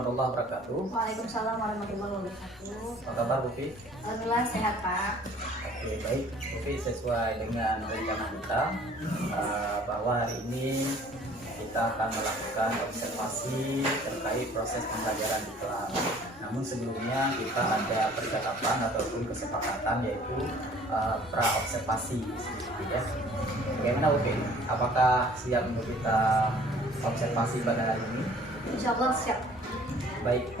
warahmatullahi wabarakatuh. Waalaikumsalam warahmatullahi wabarakatuh. Apa kabar Bu Fi? Alhamdulillah sehat Pak. Oke, baik Bu Fi, sesuai dengan rencana kita bahwa hari ini kita akan melakukan observasi terkait proses pembelajaran di kelas. Namun sebelumnya kita ada percakapan ataupun kesepakatan yaitu pra-observasi sedikit ya. Bagaimana Bu Fi? Apakah siap untuk kita observasi pada hari ini? Insya Allah siap. Baik,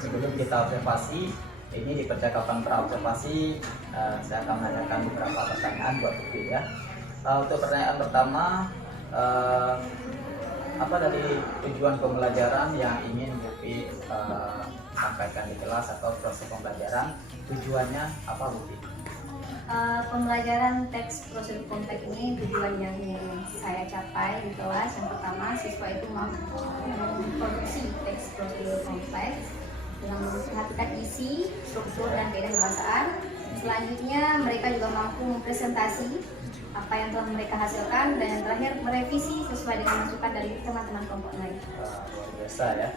sebelum kita observasi, ini di percakapan pra-observasi saya akan menanyakan beberapa pertanyaan buat Bu ya. Untuk pertanyaan pertama, apa dari tujuan pembelajaran yang ingin Bu sampaikan di kelas atau proses pembelajaran, tujuannya apa Bu? Pembelajaran teks prosedur kompleks ini tujuan yang ingin saya capai di kelas. Yang pertama, siswa itu mampu memproduksi teks prosedur kompleks dengan memperhatikan isi, struktur, dan kaidah bahasaan. Selanjutnya, mereka juga mampu mempresentasi apa yang telah mereka hasilkan, dan yang terakhir merevisi sesuai dengan masukan dari teman-teman kelompok lain. Luar biasa ya.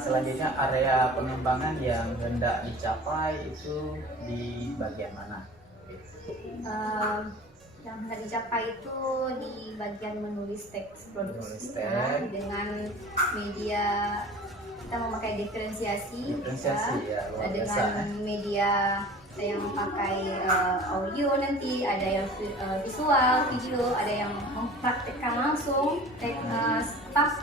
Selanjutnya, area pengembangan yang hendak dicapai itu di bagian mana? Yang hendak dicapai itu di bagian menulis teks produksi dengan media, kita memakai diferensiasi ya, luar biasa, dengan media yang pakai audio, nanti ada yang visual, video, ada yang mempraktikkan langsung staf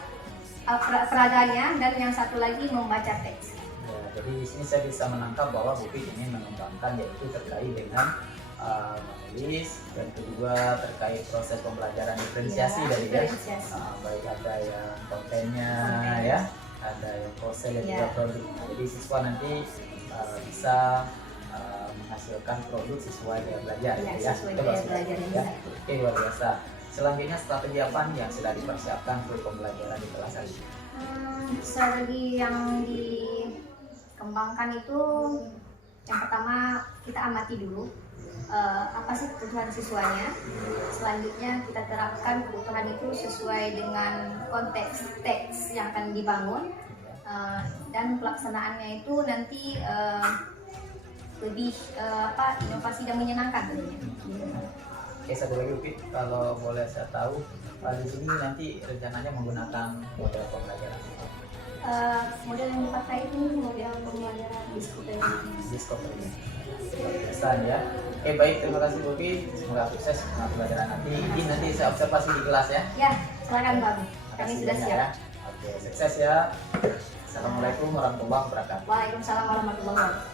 peraganya, dan yang satu lagi membaca teks. Ya, jadi di sini saya bisa menangkap bahwa Bu ingin mengembangkan yaitu terkait dengan menulis, dan kedua terkait proses pembelajaran diferensiasi dari ya. Baik ada yang kontennya ya, ada yang proses dan juga produk. Jadi siswa nanti bisa menghasilkan produk sesuai dengan belajar ya. Sesuai dengan belajar ya. Oke, luar biasa. Selanjutnya strategi apa yang sudah dipersiapkan untuk pembelajaran di kelas hari ini? Strategi yang dikembangkan itu yang pertama kita amati dulu apa sih kebutuhan siswanya. Selanjutnya kita terapkan kebutuhan itu sesuai dengan konteks teks yang akan dibangun, dan pelaksanaannya itu nanti lebih inovasi dan menyenangkan tentunya. Oke, satu lagi Upi, kalau boleh saya tahu di sini nanti rencananya menggunakan model pembelajaran. Model yang dipakai itu model pembelajaran Discovery. Pesan ya. Oke, baik, terima kasih Bu Upi. Semoga sukses dengan pembelajaran nanti. Ini nanti saya observasi di kelas ya. Ya, silakan Bang. Kami sudah siap. Ya. Oke, sukses ya. Assalamualaikum warahmatullahi wabarakatuh. Waalaikumsalam warahmatullahi wabarakatuh.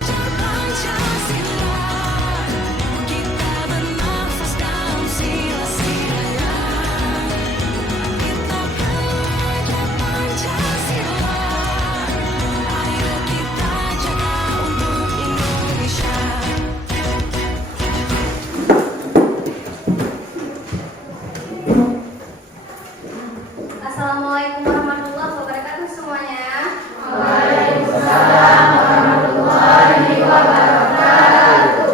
Assalamualaikum warahmatullahi wabarakatuh semuanya. Waalaikumsalam warahmatullahi wabarakatuh.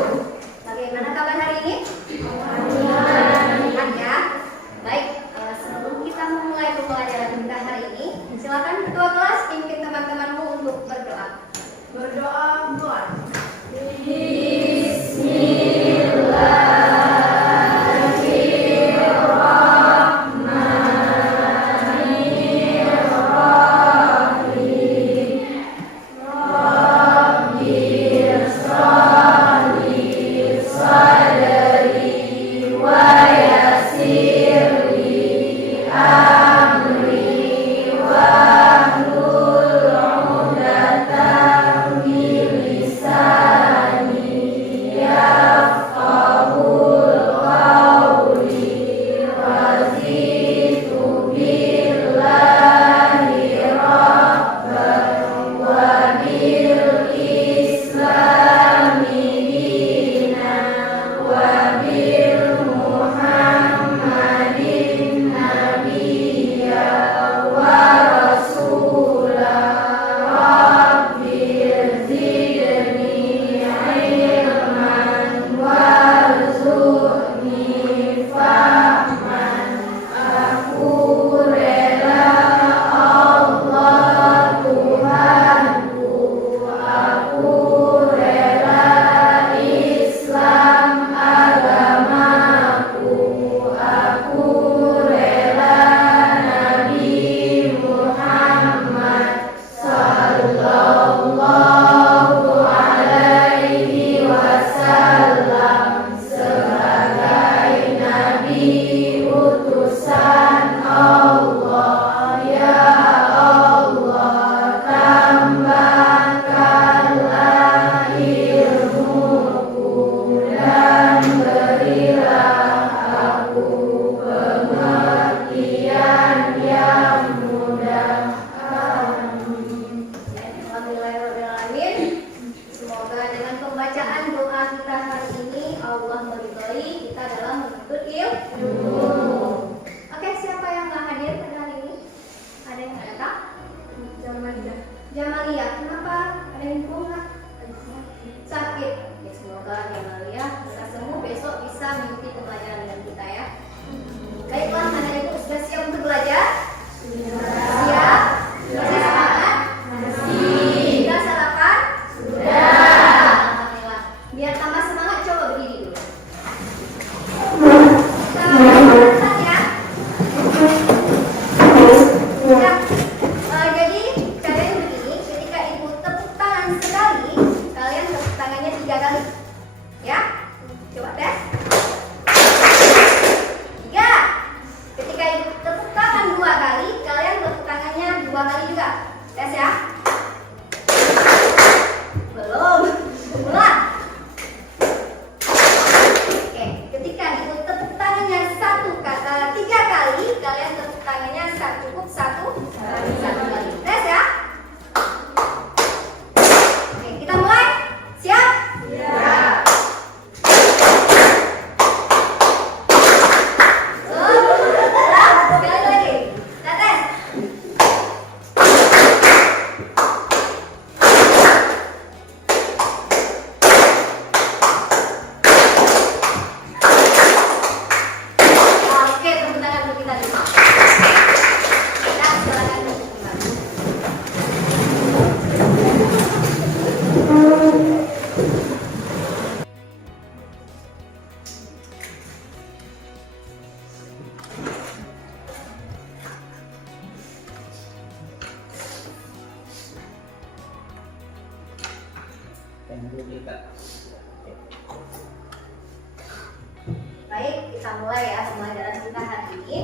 Baik, kita mulai ya pembelajaran kita hari ini.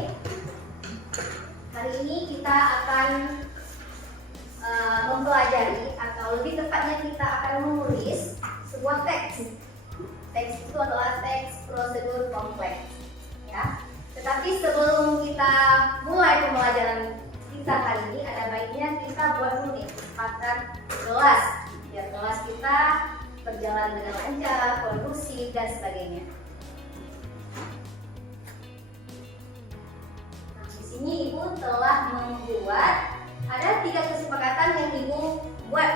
Hari ini kita akan mempelajari, atau lebih tepatnya kita akan menulis sebuah teks. Teks itu adalah teks prosedur kompleks, ya. Tetapi sebelum kita mulai pembelajaran kita hari ini, ada baiknya kita buat dulu nih kesepakatan kelas, biar kelas kita berjalan dengan lancar, kondusif dan sebagainya. Nah, di sini Ibu telah membuat ada 3 kesepakatan yang Ibu buat.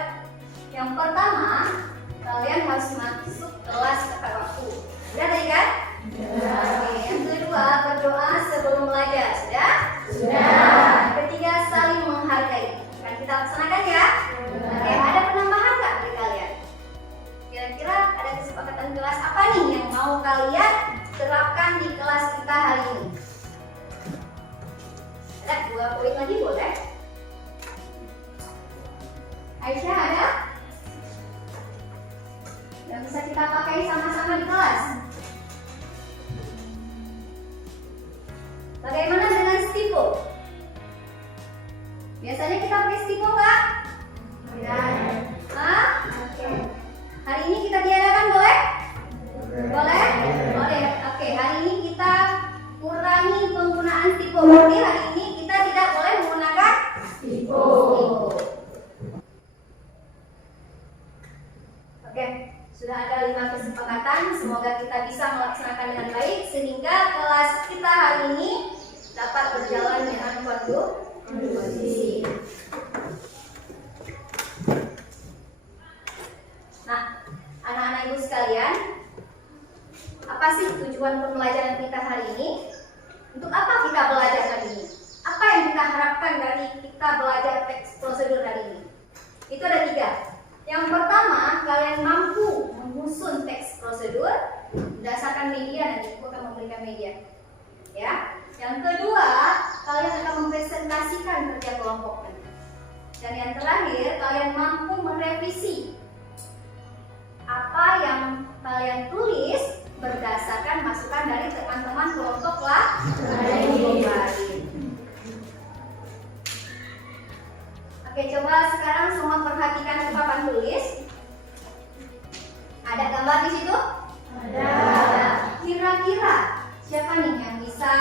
Yang pertama, kalian harus masuk kelas tepat waktu. Sudah tadi kan? Oke. Yang kedua, berdoa sebelum belajar. Sudah? Sudah. Yang ketiga, saling menghargai. Akan kita laksanakan ya? Oke. Ada penambahan nggak dari kalian? Kira-kira ada kesepakatan kelas apa nih yang mau kalian terapkan di kelas kita hari ini? Ada 2 poin lagi boleh? Aisyah ada? Yang bisa kita pakai sama-sama di kelas. Bagaimana dengan stipo? Biasanya kita pakai stipo nggak? Tidak. Hah? Oke. Hari ini kita tiadakan boleh? Boleh? Boleh. Oke. Hari ini kita kurangi penggunaan stipo. Berarti hari ini kita tidak boleh menggunakan stipo. Oke. Sudah ada 5 kesepakatan, semoga kita bisa melaksanakan dengan baik sehingga kelas kita hari ini dapat berjalan dengan kondusif. Nah, anak-anak Ibu sekalian, apa sih tujuan pembelajaran kita hari ini? Untuk apa kita belajar hari ini? Apa yang kita harapkan dari kita belajar teks prosedur hari ini? Itu ada 3. Yang pertama, kalian mampu menyusun teks prosedur berdasarkan media, nanti aku akan memberikan media. Ya. Yang kedua, kalian akan mempresentasikan kerja kelompok. Dan yang terakhir, kalian mampu merevisi apa yang kalian tulis berdasarkan masukan dari teman-teman kelompok lain. Oke, coba sekarang semua perhatikan ke papan tulis. Ada gambar di situ? Ada. Kira-kira siapa nih yang bisa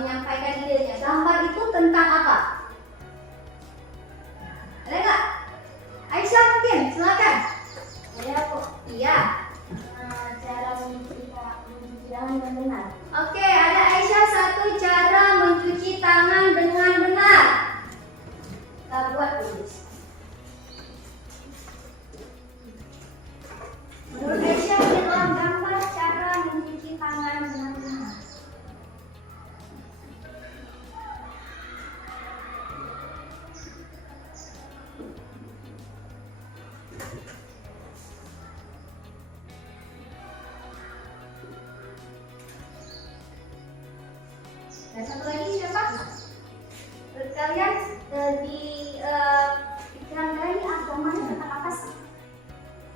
menyampaikan idenya? Gambar itu tentang apa? Ada nggak? Aisyah mungkin, silakan. Saya kok Iya. cara mencuci tangan dengan benar. Oke, ada Aisyah 1 cara mencuci tangan dengan benar. Kita buat tulis. Menurut Aisyah ini adalah gambar cara mencuci tangan dengan benar. Dan satu lagi siapa? Menurut kalian di pikiran kalian ini agamanya tentang apa sih?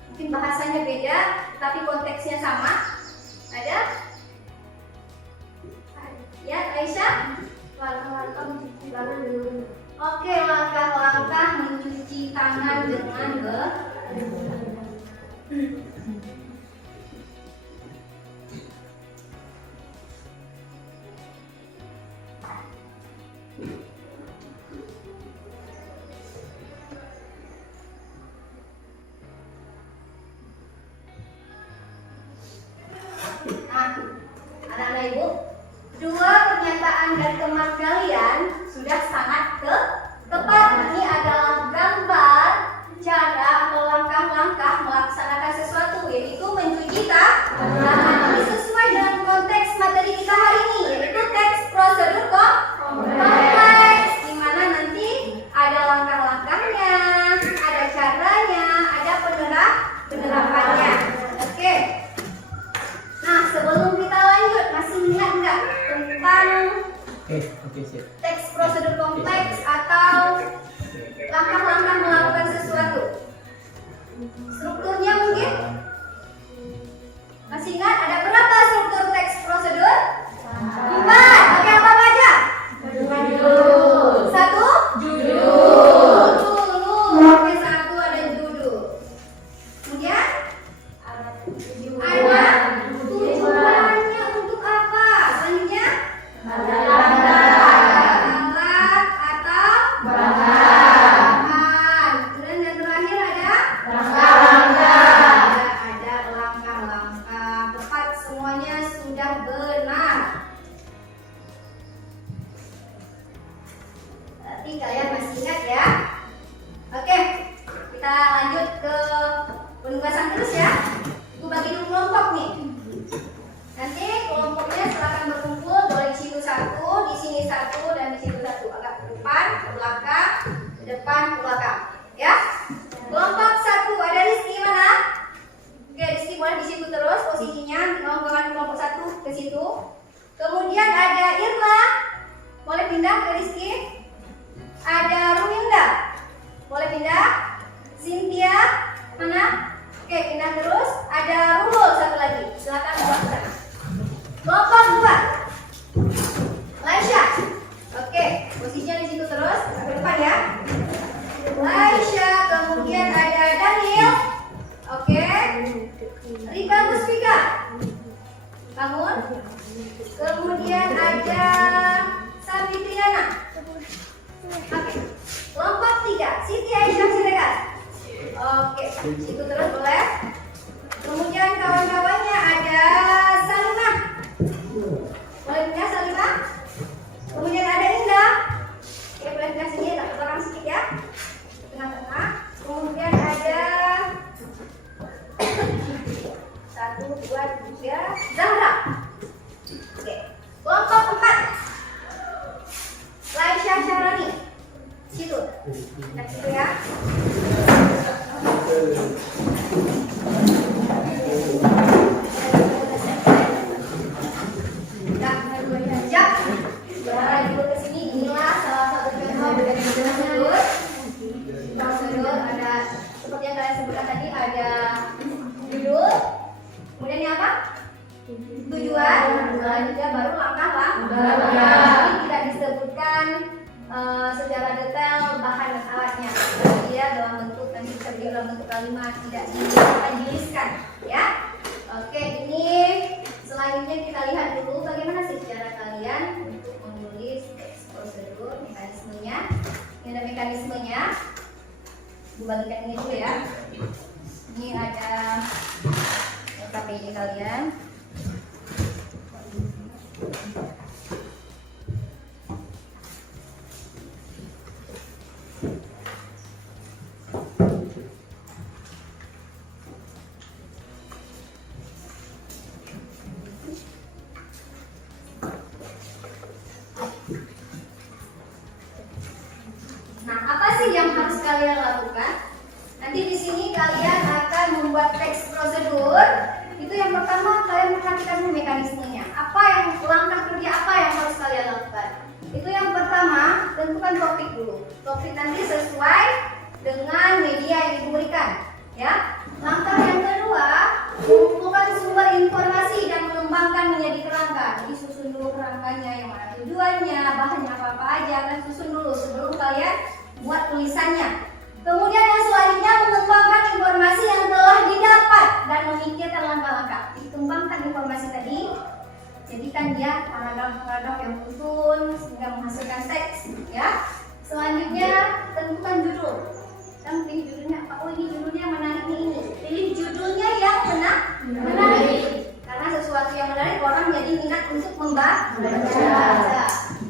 Mungkin bahasanya beda, tapi konteksnya sama. Ada? Ya, Aisyah? Langkah-langkah mencuci tangan dengan benar. Oke, langkah-langkah mencuci tangan dengan benar. Nah, anak-anak Ibu, 2 pernyataan dari teman kalian sudah sangat tepat. Ini adalah gambar cara atau langkah-langkah melaksanakan sesuatu, yaitu mencuci tangan. Ini sesuai dengan konteks materi kita hari ini, yaitu teks prosedur kompleks, di mana nanti ada langkah-langkahnya, ada caranya, ada penerapannya. Oke. Nah, sebelum kita lanjut, masih ingat nggak tentang Oke, siap. teks prosedur kompleks atau langkah-langkah melakukan sesuatu? Strukturnya mungkin? sudah benar. Berarti kalian masih ingat ya? Oke, kita lanjut ke penugasan terus ya. Ibu bagi dulu kelompok nih. Nanti kelompoknya silakan berkumpul, boleh di situ satu, di sini satu, dan di situ satu. Agak ke depan, ke belakang, ke depan, ke belakang. Ya. Kelompok satu ada Rizky mana? Oke, Rizky boleh di situ terus posisinya. Ngomong kelompok satu ke situ. Kemudian ada Irma, boleh pindah ke Rizky. Ada Ruminda, boleh pindah. Cynthia mana? Oke, pindah terus. Ada Ruhul satu lagi. Silakan buat ke sana. Kelompok 2. Laisha. Oke, posisinya di situ terus. Ke depan ya. Laisha, kemudian ada Daniel. Oke. Rika Musfika. Bangun. Kemudian ada Sabitriana. Oke. Kelompok 3. Siti Aisyah Siregar. Oke, situ terus boleh. Kemudian kawan-kawannya ada Salimah. Boleh pindah Salimah. Kemudian ada Indah. Oke, boleh pindah sini, tak ke belakang sedikit ya. Tengah-tengah. Kemudian ada 1, 2, 3 Zahra. Oke. Kelompok 4. Laisha Syarani. Situ. Nah, situ ya. Prosedur ada seperti yang kalian sebutkan tadi, ada judul, kemudian ini apa? Tujuan, selanjutnya baru langkah-langkah. Tidak disebutkan secara detail bahan dan alatnya. Dia dalam bentuk nanti terjadi dalam bentuk kalimat, tidak dijelaskan, ya. Oke, ini selanjutnya kita lihat dulu bagaimana sih cara kalian untuk menulis teks prosedur, mekanismenya. Ini ada mekanismenya. Bagikan ini dulu ya. Ini ada KPI kalian. Nah, apa sih yang harus kalian lakukan? Nanti di sini kalian akan membuat teks prosedur. Itu yang pertama, kalian perhatikan dulu mekanismenya. Apa yang langkah kerja apa yang harus kalian lakukan? Itu yang pertama, tentukan topik dulu. Topik nanti sesuai dengan media yang diberikan, ya. Langkah yang kedua, mengumpulkan sumber informasi dan mengembangkan menjadi kerangka. Jadi susun dulu kerangkanya, yang mana tujuannya, bahannya apa aja, kan susun dulu sebelum kalian buat tulisannya. Kemudian yang selanjutnya mengembangkan informasi yang telah didapat dan memikirkan langkah-langkah. Dikembangkan informasi tadi, jadikan dia paragraf-paragraf yang susun sehingga menghasilkan teks, ya. Selanjutnya tentukan judul. Kan pilih judulnya, oh ini judulnya menarik nih ini. Pilih judulnya yang menarik. Karena sesuatu yang menarik orang jadi minat untuk membaca.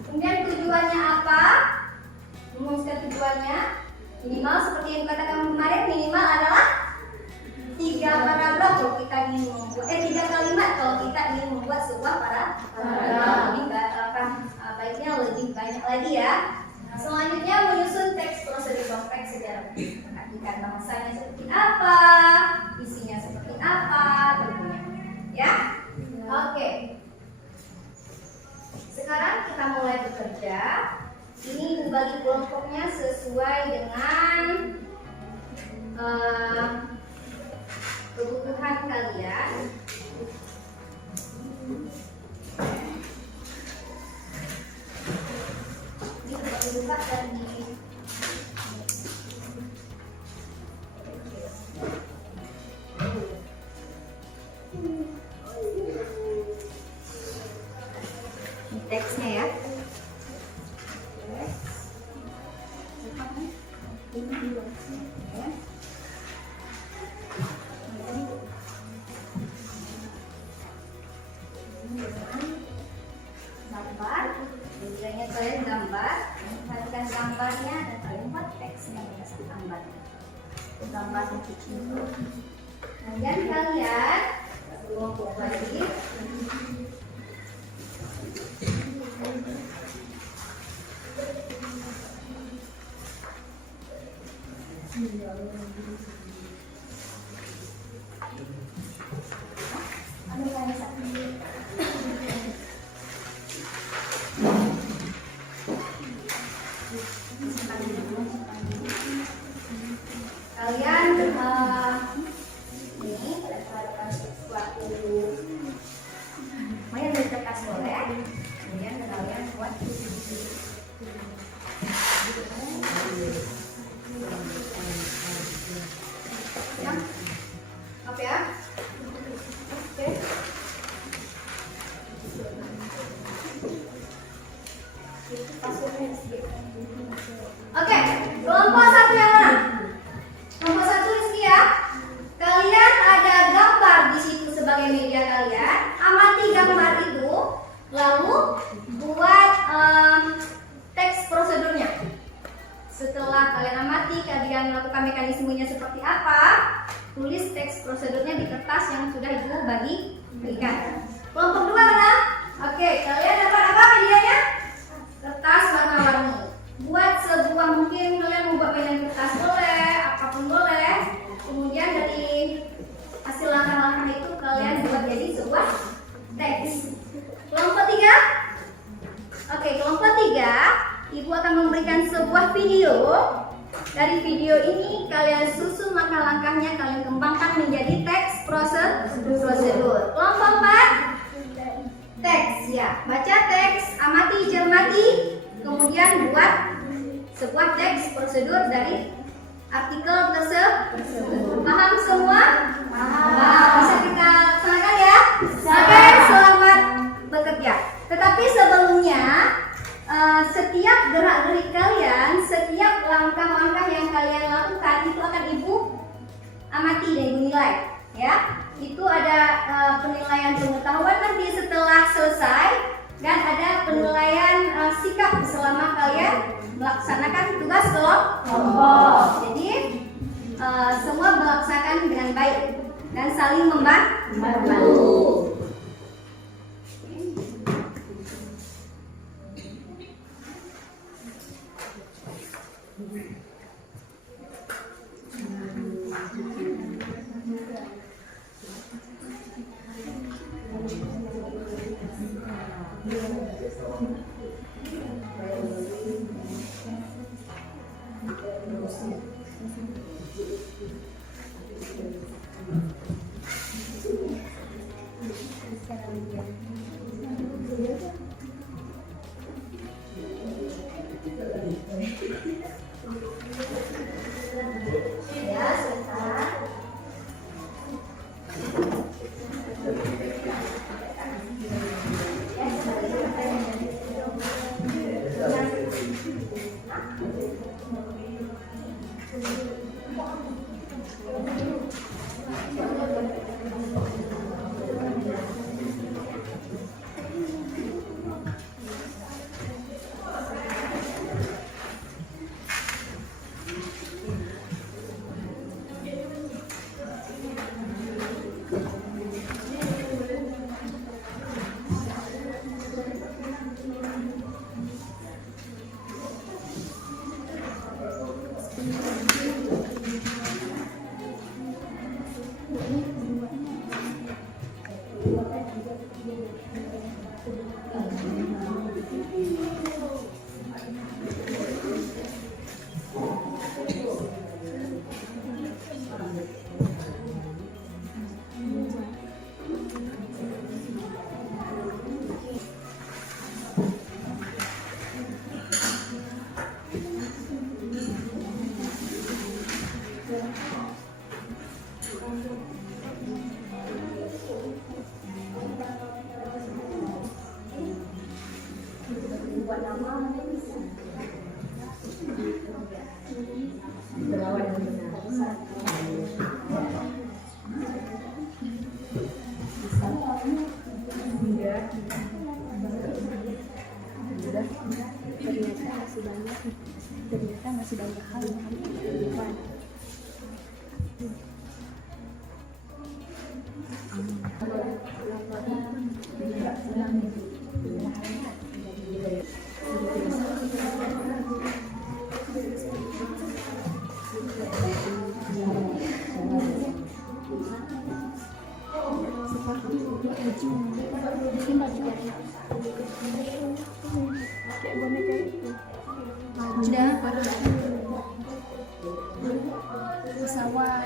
Kemudian tujuannya apa? Merumuskan tujuannya. Minimal seperti yang dikatakan kemarin, minimal adalah 3 paragraf kalau kita ingin membuat 3 kalimat kalau kita ingin membuat sebuah paragraf. Ini baiknya lebih banyak lagi ya. Selanjutnya menyusun teks prosedur kompleks secara perhatikan bahasanya seperti apa, isinya seperti apa, tentunya. Ya, oke. Sekarang kita mulai bekerja. Ini bagi kelompoknya sesuai dengan kebutuhan kalian. Ini tempat dibuka dan di teksnya ya. gambar. Tujuannya kalian gambar, perhatikan gambarnya dan kalian buat teksnya berdasarkan gambarnya. Itu gambar kucing. Kemudian kalian kelompok lagi. Kalian ini pada perhatikan sesuatu lumayan berkertas boleh, kemudian kalian buat ya, apa ya? Oke. Oke, kelompok satu yang mana? Kelompok satu Rizky ya. Kalian ada gambar di situ sebagai media kalian. Amati gambar itu, lalu buat teks prosedurnya. Setelah kalian amati, kalian melakukan mekanismenya seperti apa, tulis teks prosedurnya di kertas yang sudah ibu berikan. Kelompok dua mana? Oke, kalian dapat apa medianya? Kertas warna-warni. Buat sebuah, mungkin kalian mau buat mainan kertas boleh, apapun boleh. Kemudian dari hasil langkah-langkah itu kalian buat jadi sebuah teks. Kelompok tiga. Oke, kelompok tiga, ibu akan memberikan sebuah video. Dari video ini kalian susun langkah-langkahnya, kalian kembangkan menjadi teks prosedur. Kelompok empat, teks ya, baca teks, amati, cermati, kemudian buat sebuah teks prosedur dari artikel tersebut. Paham semua? Paham. Bisa kita laksanakan ya? Oke, selamat bekerja. Tetapi sebelumnya, setiap gerak-gerik kalian, setiap langkah-langkah yang kalian lakukan itu akan ibu amati dan ibu nilai, ya. Itu ada penilaian pengetahuan nanti setelah selesai, dan ada penilaian sikap selama kalian melaksanakan tugas kelompok. Jadi semua melaksanakan dengan baik dan saling membantu. ternyata masih banyak hal yang harus kita lakukan. Seperti baju, mungkin baju kayak boneka itu. Udah pesawat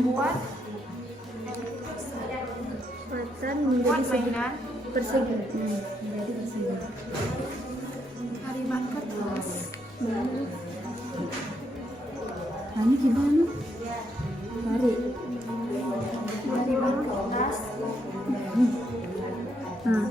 membuat Matan menjadi mainan persegi. Menjadi persegi. kalimat kertas Ini gimana? Tarik. kalimat kertas Nah.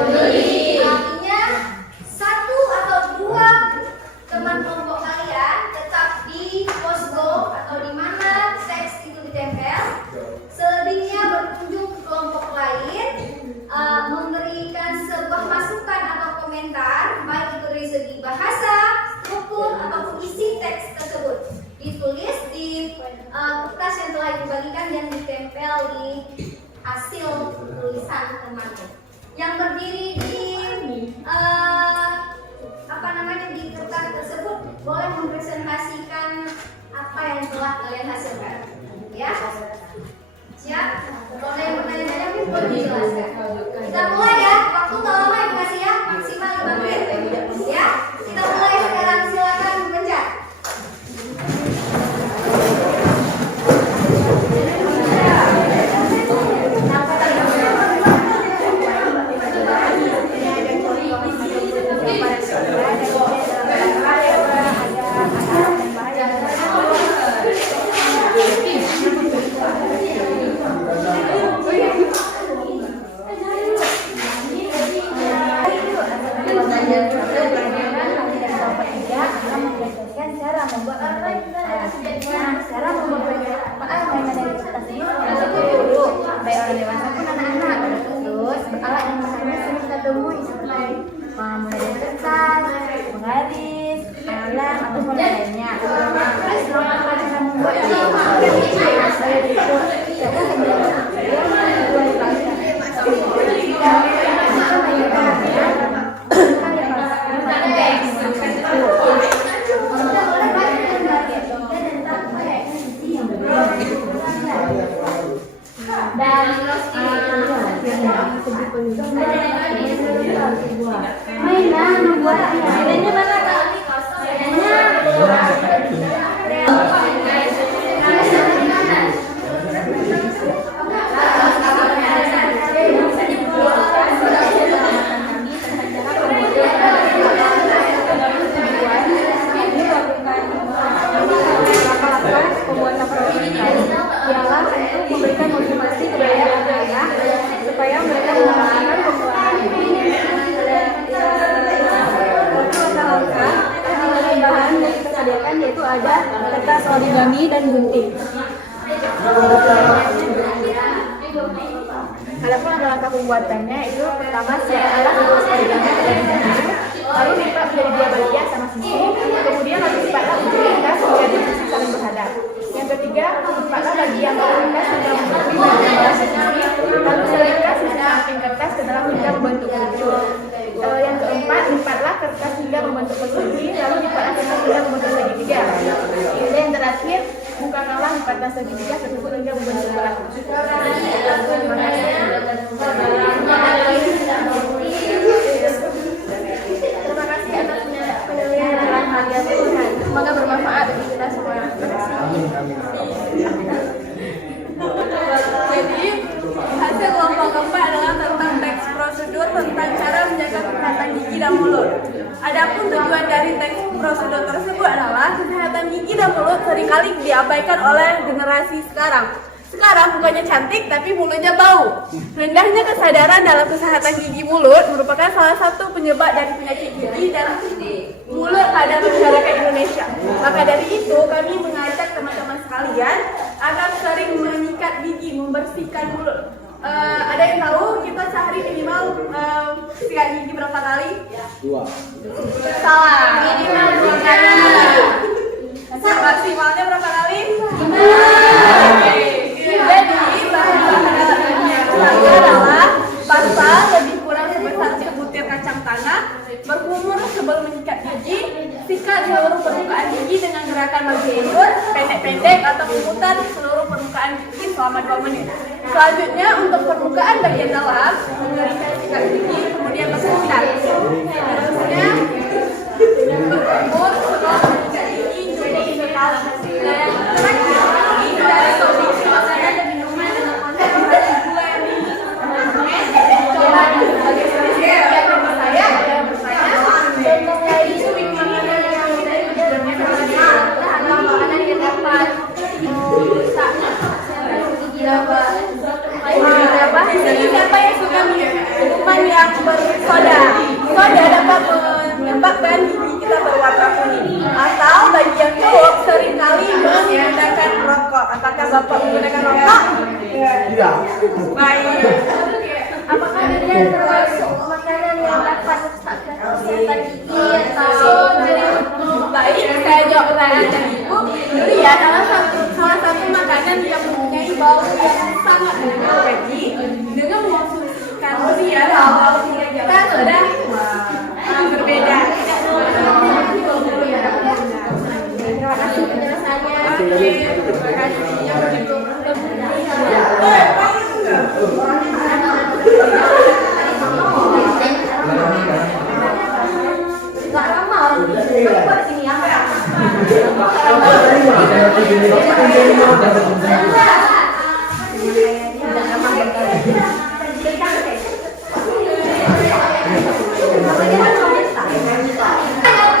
Artinya satu atau dua teman kelompok kalian tetap di posko atau di mana teks itu ditempel. Selebihnya berkunjung ke kelompok lain, memberikan sebuah masukan atau komentar, baik itu dari segi bahasa, struktur ataupun isi teks tersebut. Ditulis di kertas yang telah dibagikan dan ditempel di hasil tulisan temanmu. Yang berdiri di di kertas tersebut boleh mempresentasikan apa yang telah kalian hasilkan. Ya, siap? Kalau ada yang bertanya-tanya mungkin boleh dijelaskan. Kita mulai ya. Waktu nggak lama ya, kasih ya, maksimal 5 menit. Ya, kita mulai sekarang. Silakan bekerja. Yaitu ada kertas origami dan gunting. Adapun ada langkah pembuatannya itu pertama siapkan kertas origami dan gunting, lalu lipat menjadi 2 bagian sama sisi, kemudian lalu lipatlah ujung kertas menjadi sisi saling berhadap. Yang ketiga, lipatlah bagian bawah kertas hingga menutupi bagian bawah sisi, lalu selipkan sisi samping kertas ke dalam hingga membentuk kucur. Yang keempat, lipatlah kertas hingga membentuk persegi, lalu lipatlah kertas hingga membentuk segitiga. Dan yang terakhir, bukakanlah lipatan segitiga tersebut hingga membentuk bola. Terima kasih. Terima kasih atas penilaian dalam harian Tuhan. Semoga bermanfaat bagi kita semua. Jadi hasil kelompok keempat adalah tentang teks prosedur tentang cara menjaga kesehatan gigi dan mulut. Adapun tujuan dari teks prosedur tersebut adalah kesehatan gigi dan mulut seringkali diabaikan oleh generasi sekarang. Sekarang bukannya cantik tapi mulutnya bau. Rendahnya kesadaran dalam kesehatan gigi mulut merupakan salah satu penyebab dari penyakit gigi dan mulut pada masyarakat Indonesia. Maka dari itu kami mengajak teman-teman sekalian agar sering menyikat gigi, membersihkan mulut. Ada yang tahu kita sehari minimal sikat gigi berapa kali? 2. Salah, minimal 2 kali. Maksimalnya berapa kali? 5. Jadi bahan-bahan adalah pasta lebih kurang sebesar sebutir kacang tanah, berkumur sebelum menyikat gigi, sikat seluruh permukaan gigi dengan gerakan menjulur, pendek-pendek atau memutar seluruh permukaan gigi selama 2 menit. Selanjutnya untuk permukaan bagian dalam, mengeringkan sikat gigi, kemudian bersikat. Terusnya berkumur sebelum menyikat gigi, cukup sekali. Dan terakhir, dari kondisi makanan dan minuman dengan konsentrasi gula yang tinggi. Coba sebagai spesies yang bagi saya adalah bertanya mengenai isu ini yang dari bahan makanan yang dapat merusak gigi laba. Jadi siapa yang suka minuman yang bersoda. Soda dapat menyebabkan gigi kita berwarna kuning. Atau bagi yang cowok seringkali menggunakan rokok. Apakah Bapak menggunakan rokok? Tidak. Baik. Apakah durian termasuk makanan yang dapat merusakkan kesehatan gigi atau Baik, saya jawab pertanyaan dari Ibu. Durian adalah salah satu makanan yang mempunyai bau yang sangat menyengat bagi. Dengan mengonsumsikan durian, bau kita sudah berbeda. terima kasih penjelasannya. Oke, terima kasih. Gak lama, kok di sini ya? Yang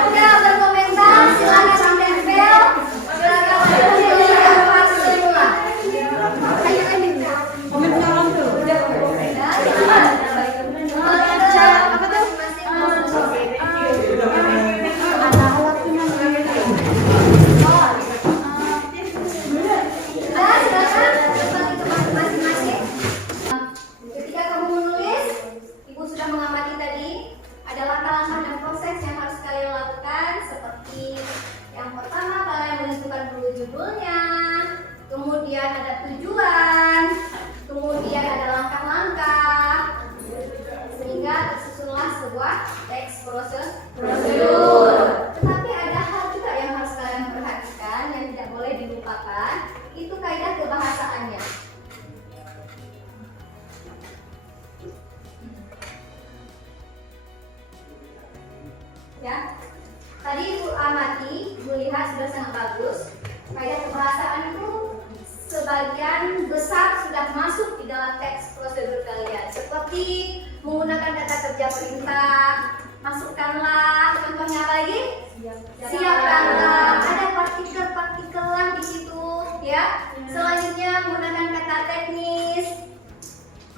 udah berkomentar silakan ditempel. Silakan pilih yang pas semua. Apa tuh? Ketika kamu menulis, Ibu sudah mengamati tadi ada langkah-langkah dan proses yang harus kalian lakukan, seperti yang pertama kalian menentukan dulu judulnya, kemudian ada tujuan, kemudian ada langkah-langkah, sehingga tersusunlah sebuah teks prosedur. Tetapi ada hal juga yang harus kalian perhatikan yang tidak boleh dilupakan, itu kaidah kebahasaannya. Ya, tadi Ibu amati, Ibu lihat sudah sangat bagus. Kaidah kebahasaan itu sebagian besar sudah masuk di dalam teks prosedur kalian, seperti menggunakan kata kerja perintah, masukkanlah, contohnya apa lagi? Siapkanlah, ada partikel-partikelan di situ, ya. Selanjutnya menggunakan kata teknis,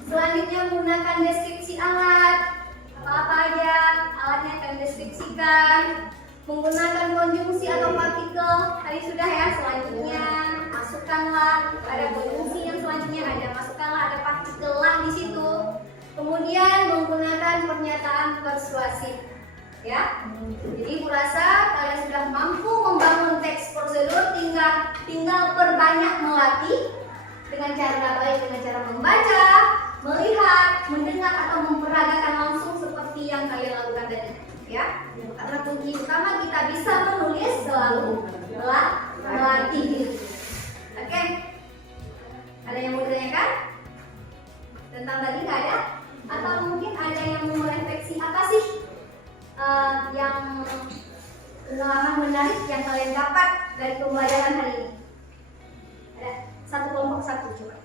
selanjutnya menggunakan deskripsi alat, apa-apa aja alatnya akan deskripsikan, menggunakan konjungsi atau partikel tadi sudah ya. Selanjutnya masukkanlah, ada konjungsi yang selanjutnya ada masukkanlah, ada partikelah di situ. Kemudian menggunakan pernyataan persuasif, ya. Jadi Ibu rasa kalian sudah mampu membangun teks prosedur, tinggal perbanyak melatih dengan cara baik, dengan cara membaca, melihat, mendengar atau memperagakan langsung seperti yang kalian lakukan tadi, ya. Karena kunci utama kita bisa menulis selalu melatih. Oke? Ada yang mau ditanyakan tentang tadi? Nggak ada? Atau mungkin ada yang mau merefleksi apa sih yang pengalaman menarik yang kalian dapat dari pembelajaran hari ini? Ada satu kelompok satu, coba.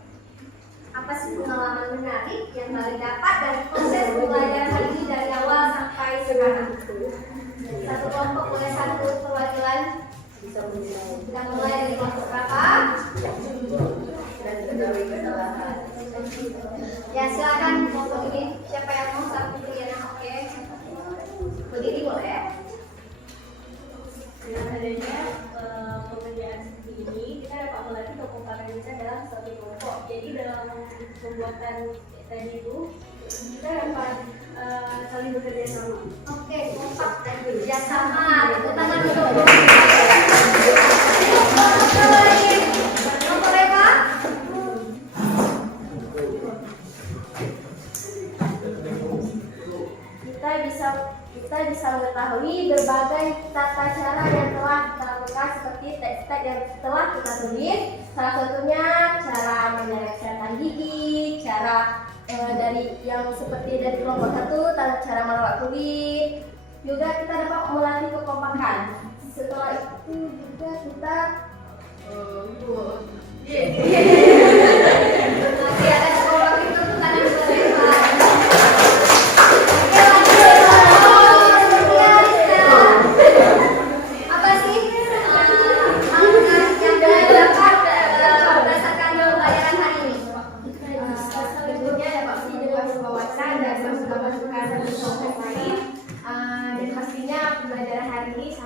Apa sih pengalaman menarik yang kalian dapat dari proses pembelajaran hari ini dari awal sampai sekarang? Satu kelompok boleh satu perwakilan. Kita mulai dari kelompok berapa? Ya silakan kelompok ini. Siapa yang mau satu pilihan yang oke? Berdiri boleh ya? Dengan adanya pekerjaan seperti ini, kita dapat melatih kekompakan kita dalam satu kelompok. Jadi dalam pembuatan tadi itu, kita dapat saling bekerja sama. Oke, kompak dan bekerja sama. Tepuk tangan untuk kelompok berapa? Kita bisa mengetahui berbagai tata cara yang telah kita lakukan, seperti teks-teks yang telah kita tulis. Salah satunya cara menyelesaikan gigi, cara dari yang seperti dari kelompok satu, cara merawat kulit. Juga kita dapat melatih kekompakan. Setelah itu juga kita Oke, ada kelompok itu tangan berlebar. Apa sih langkah yang kalian dapat berdasarkan pembelajaran hari ini? Tentunya dapat dengan wawasan dan masukan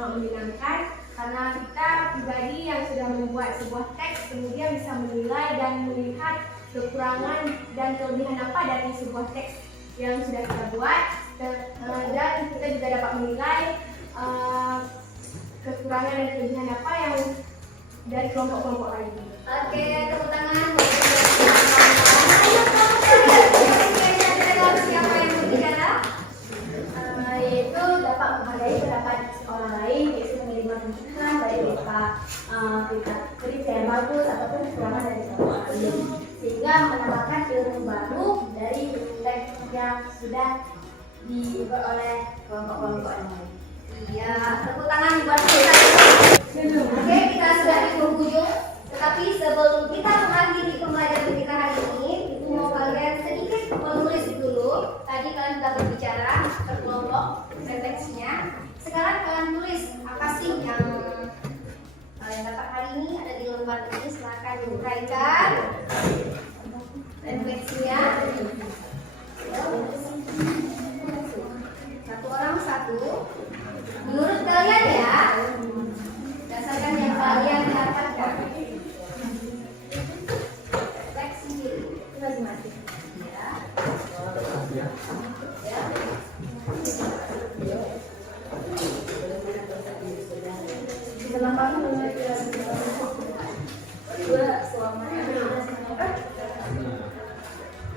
sangat menyenangkan karena kita pribadi yang sudah membuat sebuah teks kemudian bisa menilai dan melihat kekurangan dan kelebihan apa dari sebuah teks yang sudah kita buat, dan kita juga dapat menilai kekurangan dan kelebihan apa yang dari kelompok-kelompok lain. Oke, tepuk tangan. Ayo kelompok siapa yang berbicara? Yaitu dapat menghargai pendapat orang lain, yaitu menerima masukan baik berupa kritik yang bagus ataupun kekurangan dari orang lain, sehingga menambahkan ilmu baru dari teks yang sudah dibuat oleh kelompok-kelompok yang lain. Iya, tepuk tangan buat kita. Oke, kita sudah di penghujung. Tetapi sebelum kita mengakhiri pembelajaran kita hari ini, itu mau kalian sedikit menulis dulu. Tadi kalian sudah berbicara berkelompok teksnya. Sekarang kalian tulis apa sih yang kalian dapat hari ini, ada di lembar ini. Silakan diuraikan refleksinya. Satu orang satu. Menurut kalian ya, berdasarkan yang kalian dapatkan. Refleksi diri masing-masing. Ya.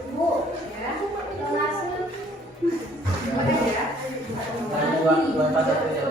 Ibu, ya. Dua empat satu ya.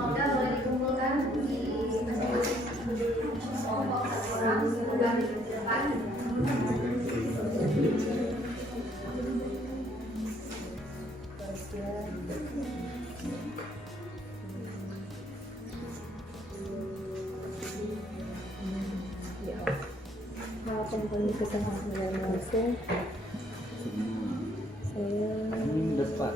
Udah boleh dikumpulkan di masing-masing kelompok satu orang sudah di depan. Depan.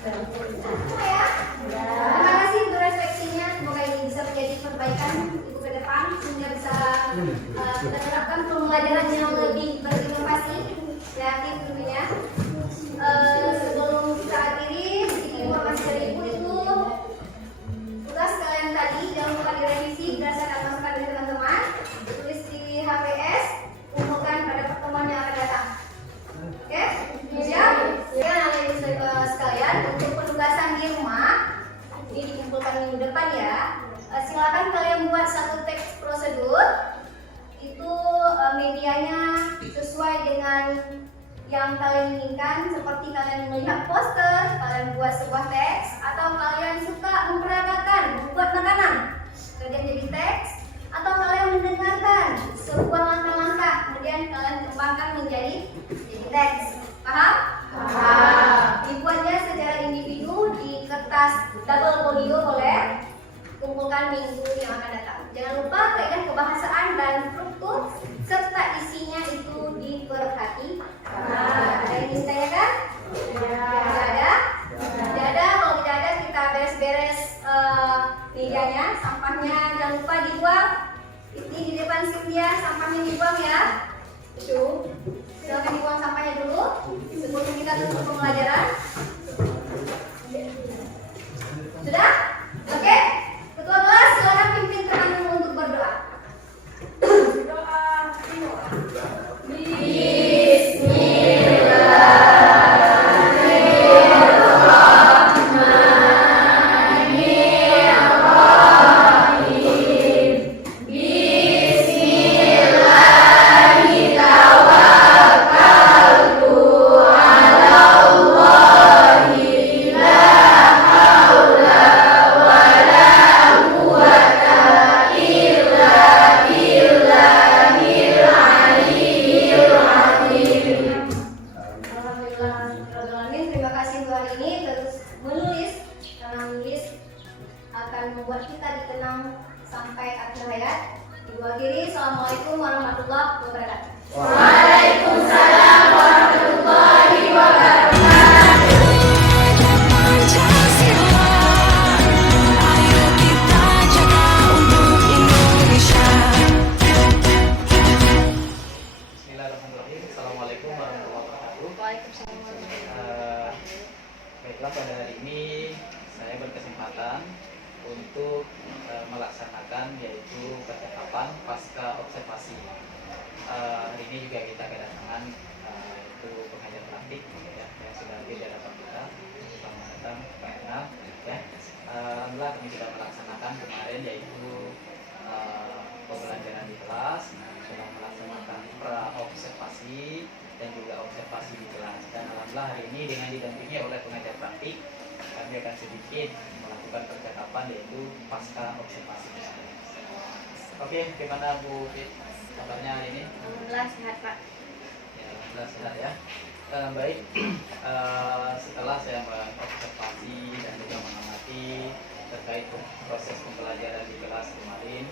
Terima kasih untuk refleksinya. Semoga ini bisa menjadi perbaikan untuk ke depan sehingga bisa kita terapkan pembelajaran yang lebih berinovasi, kreatif tentunya. Sebelum kita akhiri, sedikit informasi dari Ibu itu tugas kalian tadi jangan lupa direvisi berdasarkan masukan dari teman-teman. Tulis di HPS, kumpulkan pada pertemuan yang akan datang. Oke, siap? Ya, anak-anak sekalian, untuk penugasan di rumah ini dikumpulkan minggu depan ya. Silakan kalian buat satu teks prosedur. Itu medianya sesuai dengan yang kalian inginkan, seperti kalian melihat poster, kalian buat sebuah teks, atau kalian suka memperagakan, membuat makanan, kemudian jadi teks, atau kalian mendengarkan sebuah langkah-langkah, kemudian kalian kembangkan menjadi teks. Paham? Paham. Dibuatnya secara individu di kertas double folio boleh. Kumpulkan minggu yang akan datang. Jangan lupa kaidah kebahasaan dan struktur serta isinya itu diperhatikan. Ada yang ingin ditanyakan? Ya. bersedia sampahnya dibuang ya. Silakan dibuang sampahnya dulu sebelum kita tutup pembelajaran. Sudah? Oke? Ketua kelas silakan pimpin teman-teman untuk berdoa. Alhamdulillah, terima kasih untuk hari ini. Terus menulis, karena menulis akan membuat kita dikenang sampai akhir hayat. Ibu akhiri, Assalamualaikum warahmatullahi wabarakatuh. Waalaikumsalam warahmatullahi wabarakatuh. Ayo kita jaga untuk Indonesia. Bismillahirrahmanirrahim. Assalamualaikum warahmatullahi wabarakatuh. Waalaikumsalam. Baiklah, pada hari ini saya berkesempatan untuk melaksanakan yaitu percakapan pasca observasi. Hari ini juga kita kedatangan yaitu pengajar praktik ya, yang sudah hadir di hadapan kita. Selamat datang Pak Erna ya. Alhamdulillah kami sudah melaksanakan kemarin yaitu pembelajaran di kelas, sudah melaksanakan pra-observasi dan juga observasi di kelas. Dan alhamdulillah hari ini dengan didampingi oleh pengajar praktik, kami akan sedikit melakukan percakapan yaitu pasca observasi. Oke, gimana Bu Fit? Kabarnya hari ini? Alhamdulillah sehat Pak. Ya, alhamdulillah sehat ya. Baik, setelah saya mengobservasi dan juga mengamati terkait proses pembelajaran di kelas kemarin,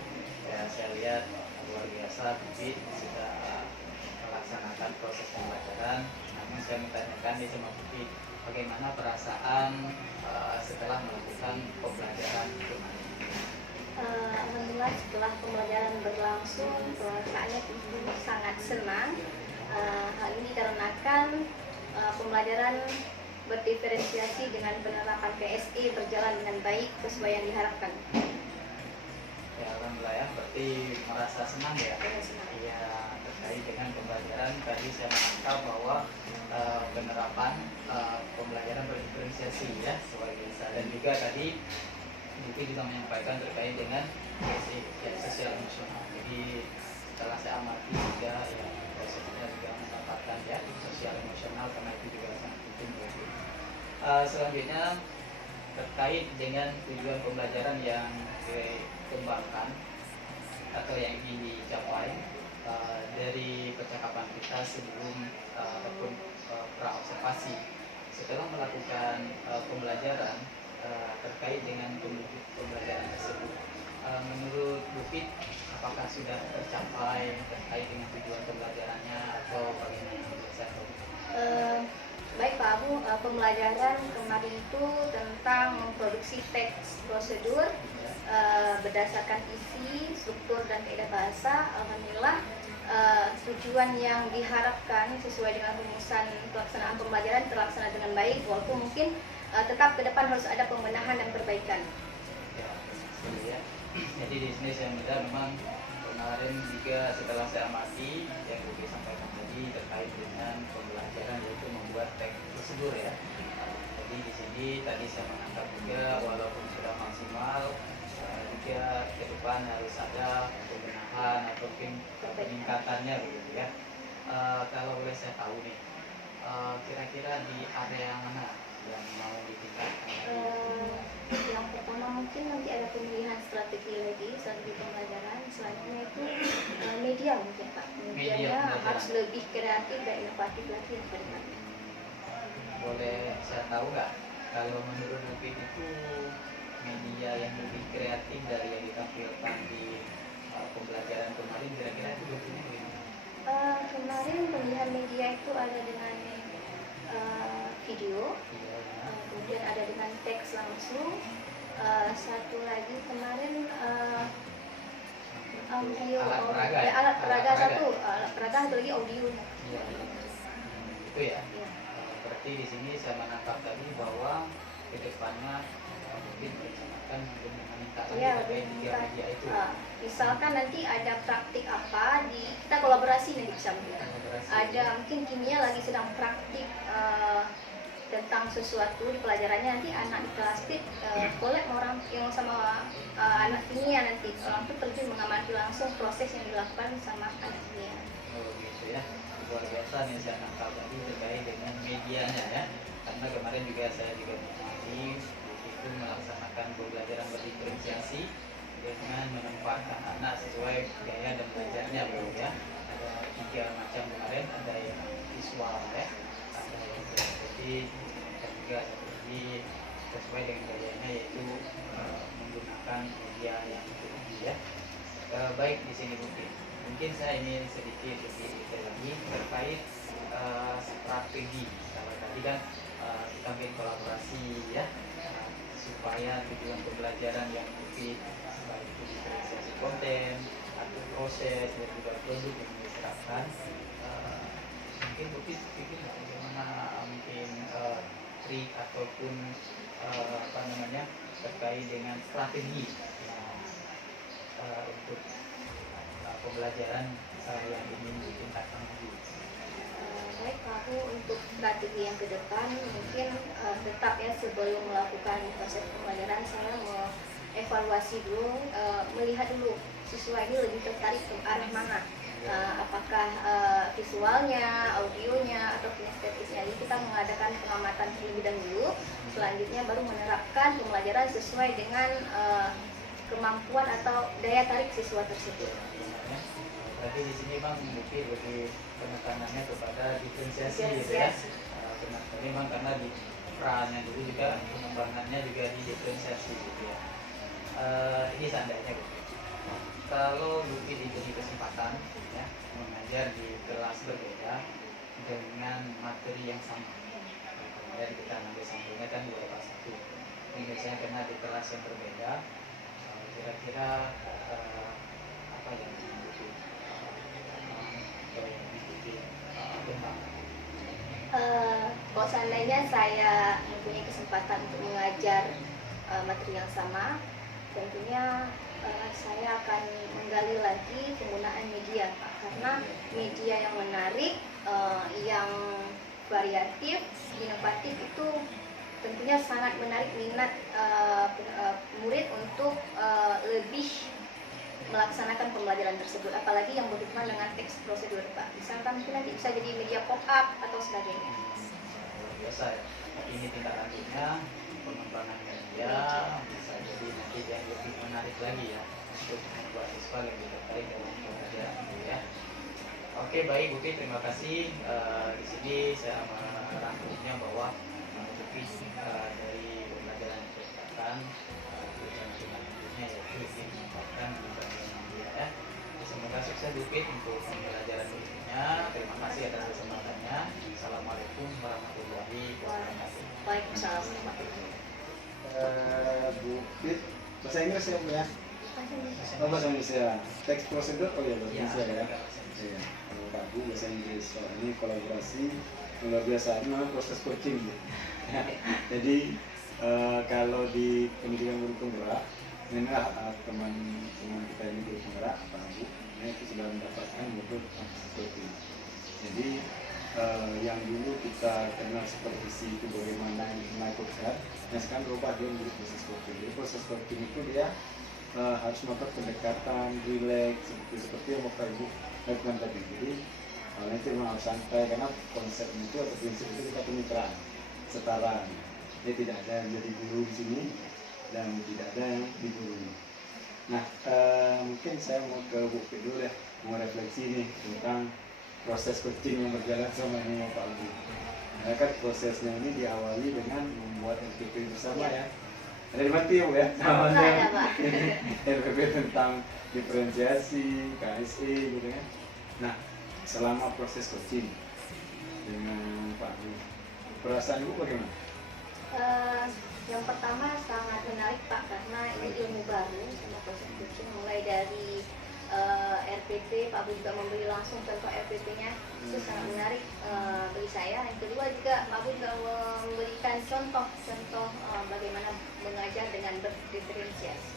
ya, saya lihat luar biasa Bu Fit sudah melaksanakan proses pembelajaran. Namun saya menanyakan di sama Bu Fit, bagaimana perasaan setelah melakukan pembelajaran kemarin? Alhamdulillah setelah pembelajaran berlangsung perasaannya tentu sangat senang. Hal ini dikarenakan pembelajaran berdiferensiasi dengan penerapan PSE berjalan dengan baik sesuai yang diharapkan. Ya, alhamdulillah ya, berarti merasa senang ya. Senang. Iya, terkait dengan pembelajaran tadi saya menangkap bahwa penerapan pembelajaran berdiferensiasi ya sesuai biasa, dan juga tadi Buki juga menyampaikan terkait dengan ya, sosial emosional. Jadi setelah saya amati juga ya prosesnya juga mendapatkan ya sosial emosional, karena itu juga sangat penting bagi. Selanjutnya terkait dengan tujuan pembelajaran yang dikembangkan atau yang ingin dicapai dari percakapan kita sebelum ataupun pra-observasi. Setelah melakukan pembelajaran terkait dengan pembelajaran tersebut, menurut Bukit apakah sudah tercapai terkait dengan tujuan pembelajarannya atau bagaimana? Baik Pak Abu, pembelajaran kemarin itu tentang memproduksi teks prosedur berdasarkan isi, struktur, dan kaidah bahasa. Alhamdulillah tujuan yang diharapkan sesuai dengan rumusan pelaksanaan pembelajaran terlaksana dengan baik, walaupun mungkin tetap ke depan harus ada pembenahan dan perbaikan. Ya. Jadi di sini saya melihat memang kemarin juga setelah saya amati yang Bukit sampaikan tadi terkait dengan pembelajaran yaitu membuat teks prosedur ya. Jadi di sini tadi saya menangkap juga walaupun sudah maksimal juga ke depan harus ada pembenahan atau peningkatannya begitu ya. Kalau boleh saya tahu nih, kira-kira di area mana yang mau ditingkatkan? Yang pertama mungkin nanti ada pemilihan strategi lagi, strategi pembelajaran. Selanjutnya itu media mungkin Pak. Medianya harus lebih kreatif dan inovatif lagi yang depan. Boleh saya tahu nggak kalau menurut Bukit itu media yang lebih kreatif dari yang ditampilkan di pembelajaran kemarin, kira-kira itu bentuknya bagaimana? Kemarin pemilihan media itu ada dengan video, kemudian ada dengan teks langsung. Satu lagi kemarin audio, alat peraga ya? alat peraga satu lagi audio. Iya, iya. Itu ya. Iya. Berarti di sini saya menangkap tadi bahwa ke depannya mungkin merencanakan untuk meminta lagi Iya, terkait tiga media itu. Misalkan nanti ada praktik apa kita kolaborasi nanti bisa mungkin. Kolaborasi. Ada mungkin kimia lagi sedang praktik tentang sesuatu di pelajarannya, nanti anak di kelas fit boleh orang yang sama anak kimia, nanti orang itu terjun mengamati langsung proses yang dilakukan sama anak kimia. Oh gitu ya, luar biasa nih saya nangkap tadi terkait dengan medianya ya. Karena kemarin juga saya juga mengalami itu melaksanakan pembelajaran berdiferensiasi dengan menempatkan anak sesuai gaya dan belajarnya bro ya. Ada 3 macam kemarin, ada yang visual ya, ada yang seperti dan juga seperti sesuai dengan gayanya yaitu menggunakan media yang tinggi ya. Baik di sini mungkin saya ingin sedikit lebih detail lagi terkait strategi. Kalau tadi kan kita bikin kolaborasi ya, supaya tujuan pembelajaran yang lebih baik itu diferensiasi konten atau proses dan juga produk yang diterapkan. Mungkin Bukit pikir bagaimana mungkin trik ataupun apa namanya terkait dengan strategi untuk pembelajaran yang ingin ditingkatkan lagi. Baik, aku untuk strategi yang ke depan mungkin tetap ya sebelum melakukan proses pembelajaran saya mau evaluasi dulu, melihat dulu siswa ini lebih tertarik ke arah mana. Apakah visualnya, audionya, atau kinestetisnya. Jadi kita mengadakan pengamatan terlebih dahulu, selanjutnya baru menerapkan pembelajaran sesuai dengan kemampuan atau daya tarik siswa tersebut. Berarti di sini Bang mungkin lebih penekanannya kepada diferensiasi gitu ya. Benar, memang karena di perannya dulu juga pengembangannya juga di diferensiasi gitu ya. Ini seandainya gitu. Kalau Luki diberi kesempatan ya mengajar di kelas berbeda dengan materi yang sama. Kemudian kita ambil sampelnya kan 2/1. Ini biasanya karena di kelas yang berbeda, kira-kira apa yang dibutuhkan kalau seandainya saya mempunyai kesempatan untuk mengajar materi yang sama, tentunya saya akan menggali lagi penggunaan media, Pak. Karena media yang menarik, yang variatif, inovatif itu tentunya sangat menarik minat murid untuk lebih melaksanakan pembelajaran tersebut, apalagi yang berhubungan dengan teks prosedur, Pak. Misalkan mungkin nanti bisa jadi media pop-up atau sebagainya. Luar biasa ya. Ini tindak lanjutnya pengembangan media bisa jadi nanti yang lebih menarik lagi ya untuk membuat siswa lebih tertarik dalam pembelajaran itu ya. Oke baik Bukit, terima kasih. Di sini saya merangkumnya bahwa Bukit dari pembelajaran yang dilakukan tujuan selanjutnya yaitu dimanfaatkan di bagian media ya. Semoga sukses Bukit untuk pembelajaran berikutnya. Terima kasih atas kesempatannya. Assalamualaikum warahmatullahi wabarakatuh. Waalaikumsalam warahmatullahi wabarakatuh. Bukit bahasa Inggris ya Bu ya? Oh bahasa Indonesia. Teks prosedur ya bahasa Indonesia ya. Iya. Kalau Rabu bahasa Inggris. Kalau ini kolaborasi luar biasa. Ini namanya proses coaching. Jadi kalau di pendidikan guru penggerak, inilah teman-teman kita ini guru penggerak Pak Bu, ini itu sudah mendapatkan modul proses coaching. Jadi yang dulu kita kenal supervisi itu bagaimana naik coaching, nah sekarang berubah dia menjadi proses coaching. Jadi proses coaching itu dia harus melakukan pendekatan, relax, seperti yang Bapak Ibu lakukan tadi. Jadi itu memang harus santai karena konsep itu atau prinsip itu kita kemitraan, setara. Jadi tidak ada yang jadi guru di sini dan tidak ada yang digurui. Nah mungkin saya mau ke Bu Pit dulu deh, mau refleksi nih tentang proses coaching yang berjalan sama ini Pak Ibu. Nah kan prosesnya ini diawali dengan membuat LPP bersama ya. Ada di mati ya Bu ya? Ada Pak. LPP tentang diferensiasi, KSE gitu kan. Nah selama proses coaching dengan Pak Ibu, perasaan Ibu bagaimana? Yang pertama sangat menarik Pak, karena ini ilmu baru sama proses coaching, mulai dari RPP, Pak Bu juga memberi langsung contoh RPP-nya, itu sangat menarik bagi saya. Yang kedua juga Pak Bu juga memberikan contoh bagaimana mengajar dengan berdiferensiasi.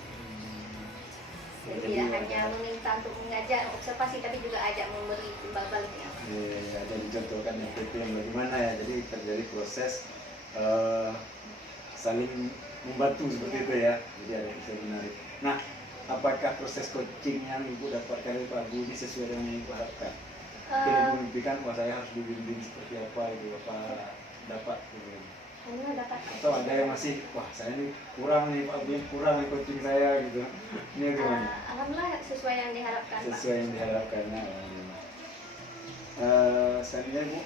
Jadi tidak hanya meminta untuk mengajar observasi, tapi juga ajak memberi timbal baliknya. Ada dicontohkan RPP yang bagaimana ya, jadi terjadi proses saling membantu seperti itu ya, jadi ada bisa menarik. Nah, apakah proses coaching yang Ibu dapatkan dari Pak Bu ini sesuai dengan yang Ibu harapkan? Mungkin Ibu mimpikan, wah saya harus dibimbing seperti apa gitu, apa dapat gitu. Hanya dapat. Atau ada yang masih, wah saya ini kurang nih Pak Bu, kurang nih coaching saya gitu. Ini gimana? Alhamdulillah sesuai yang diharapkan, Pak. Sesuai yang diharapkan. Selanjutnya Ibu,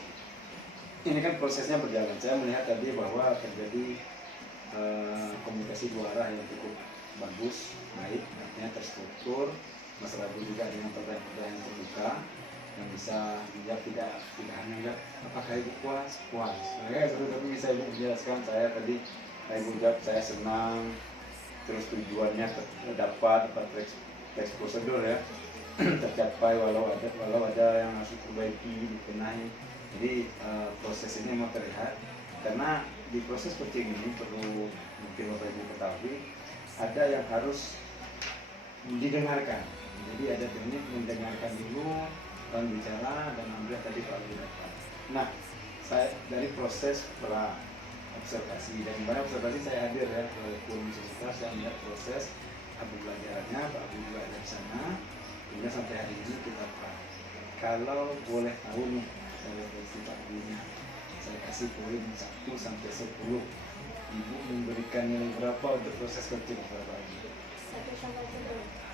ini kan prosesnya berjalan. Saya melihat tadi bahwa terjadi komunikasi dua arah yang cukup bagus, baik, artinya terstruktur. Mas Rabu juga dengan pertanyaan-pertanyaan terbuka yang bisa menjawab tidak hanya menjawab apakah Ibu puas. Tapi bisa Ibu menjelaskan, saya tadi Ibu jawab saya senang, terus tujuannya dapat teks prosedur ya tercapai walau ada yang harus diperbaiki, dibenahi. Jadi proses ini memang terlihat karena di proses coaching ini perlu mungkin Bapak Ibu ketahui ada yang harus didengarkan. Jadi ada teknik mendengarkan dulu, lalu bicara, dan ambil tadi Pak Bu dapat. Nah, saya dari proses pra observasi dan banyak observasi saya hadir ya, walaupun sebentar saya melihat proses pembelajarannya, Pak Bu juga ada di sana, hingga sampai hari ini kita kalau boleh tahu nih, saya versi Pak Bu-nya, saya kasih poin 1 sampai 10. Ibu memberikan nilai berapa untuk proses coaching Pak Bu? 1 sampai 10.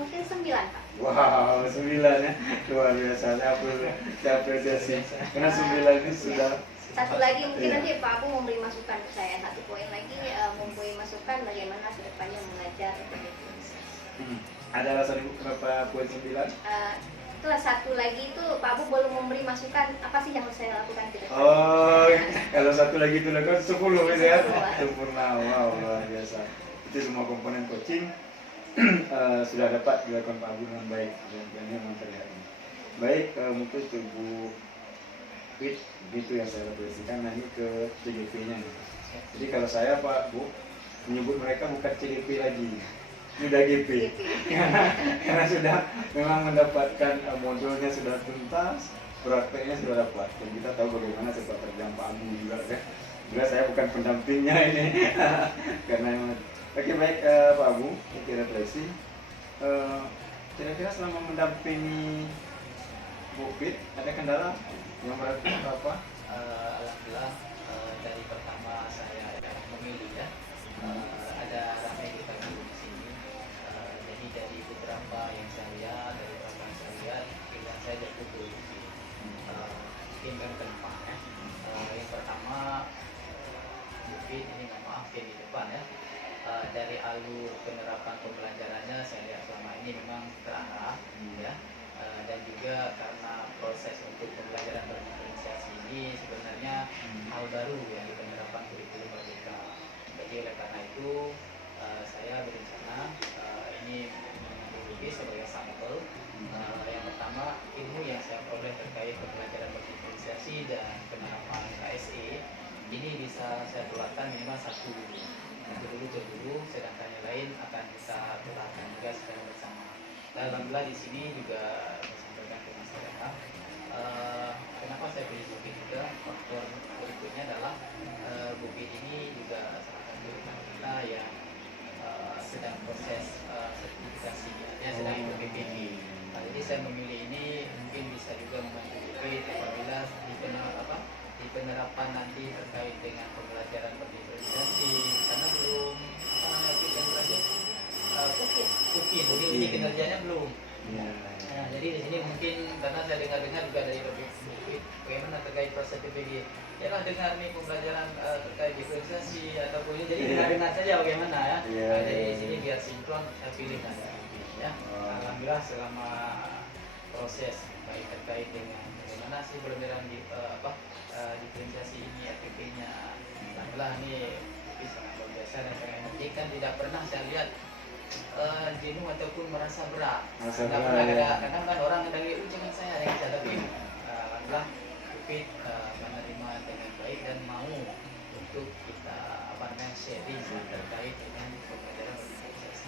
Mungkin 9, Pak. Wow, 9 ya, luar biasa. Saya apresiasi karena 9 ini sudah. Satu lagi mungkin Iya. nanti Pak Bu memberi masukan ke saya, 1 poin lagi memberi masukan bagaimana kedepannya mengajar begitu. Ada alasan Ibu kenapa poin 9? Itulah satu lagi itu Pak Bu belum memberi masukan apa sih yang harus saya lakukan ke depan. Oh, kalau satu lagi itu lakukan 10 gitu ya. Sempurna, wow, luar biasa. Itu semua komponen coaching sudah dapat dilakukan Pak Bu dengan baik, dan ini memang terlihat. Baik, mungkin itu Bu Fit, begitu yang saya refleksikan. Nah ini ke CGP-nya nih. Jadi kalau saya Pak Bu menyebut mereka bukan CGP lagi, sudah GP. Karena sudah memang mendapatkan modulnya sudah tuntas, prakteknya sudah dapat, dan kita tahu bagaimana sepak terjang Pak Bu juga kan. Juga saya bukan pendampingnya ini karena memang. Oke, baik Pak Bu, kita refleksi. Kira-kira selama mendampingi Bu Fit, ada kendala yang berarti apa? Alhamdulillah dari pertama saya memilih ya, ada ramai kita di sini. Jadi dari beberapa yang saya lihat, pilihan saya tertutup. Mungkin kan kenapa ya? Yang pertama, mungkin ini mohon maaf di depan ya. Dari alur penerapan pembelajarannya saya lihat selama ini memang terarah ya, dan juga karena proses untuk pembelajaran berdiferensiasi ini sebenarnya hal baru yang di penerapan kurikulum Merdeka. Jadi oleh karena itu saya berencana ini mengunduhi sebagai sampel. Yang pertama, ilmu yang saya peroleh terkait pembelajaran berdiferensiasi dan penerapan KSE ini bisa saya tularkan minimal 1 dulu, sedangkan yang lain akan kita tularkan juga secara bersama. Dan alhamdulillah di sini juga disampaikan ke masyarakat. Kenapa saya pilih Bukit juga? Faktor berikutnya adalah Bukit ini juga salah satu rekan kita yang sedang proses sertifikasi, ya sedang ikut PPP. Jadi saya memilih ini mungkin bisa juga membantu Bukit apabila di penerapan nanti terkait dengan pembelajaran berdiferensiasi, karena belum apa namanya yang terakhir Bukit ini kinerjanya belum. Nah, jadi di sini mungkin karena saya dengar juga dari Bukit bagaimana terkait proses PPG. Ya lah dengar nih pembelajaran terkait diferensiasi ataupun ini, jadi dengar saja bagaimana ya. Nah, jadi di sini biar sinkron saya pilih aja. Ya, alhamdulillah selama proses baik terkait dengan bagaimana sih pembelajaran diferensiasi ini RPP-nya, alhamdulillah ini sangat luar biasa dan sangat menarik, kan tidak pernah saya lihat jenuh ataupun merasa berat. Merasa Nggak berat, pernah ya. kadang kan orang dari jangan saya ada yang bisa, tapi alhamdulillah Pupit menerima dengan baik dan mau untuk kita sharing terkait dengan pembelajaran proses.